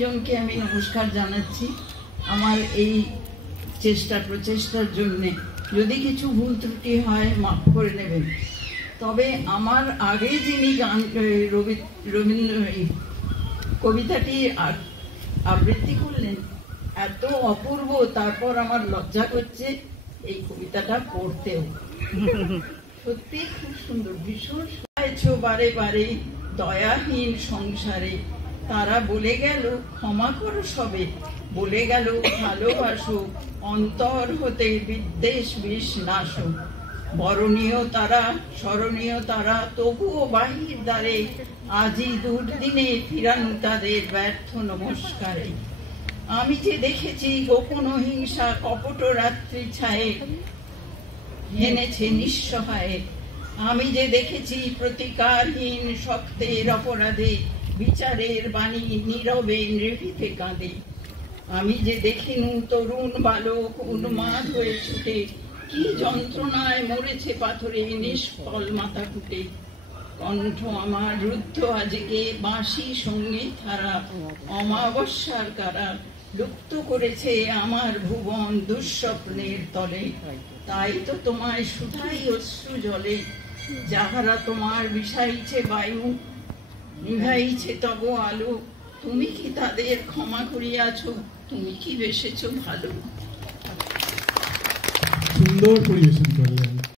জনকে আমি নমস্কার জানাচ্ছি আমার এই প্রচেষ্টার জন্য। যদি কিছু ভুল ত্রুটি হয় মাফ করে নেবেন। তবে আমার আগে যিনি রবীন্দ্র কবিতাটি আবৃত্তি করলেন এত অপূর্ব, তারপর আমার লজ্জা করছে এই কবিতাটা পড়তেও। সত্যি খুব সুন্দর, ভীষণ বারে বারে দয়াহীন সংসারে, তারা বলে গেল ক্ষমা করো সবে, বলে গেল ভালোবাসো, অন্তর হতে বিদ্বেষ বিষ নাশো। বরণীয় তারা স্মরণীয় তারা, তবুও বাহির দ্বারে আজি দুর্দিনে ফিরানো তাদের ব্যর্থ নমস্কারে। আমি যে দেখেছি গোপন হিংসা কপট রাত্রি ছায়ে হেনেছে নিঃসহায়ে। আমি যে দেখেছি প্রতিকারহীন শক্তের অপরাধে বিচারের বাণী নীরবে নিভৃতে কাঁদে। আমি যে দেখিনু তরুণ বালক উন্মাদ হয়ে ছুটে, কি যন্ত্রণায় মরেছে পাথরে নিষ্ফল মাথা ফুটে। কণ্ঠ আমার রুদ্ধ আজকে বাঁশি সঙ্গীত হারা, অমাবস্যার কারা লুপ্ত করেছে আমার ভুবন দুঃস্বপ্নের তলে। তাই তো তোমায় শুধাই অশ্রু জলে, যাহারা তোমার বিষাইছে বায়ু নিভাইছে তব আলো। তুমি কি তাদের ক্ষমা করিয়াছ? তুমি কি বেসেছ ভালো? সুন্দর পরিবেশন করলেন।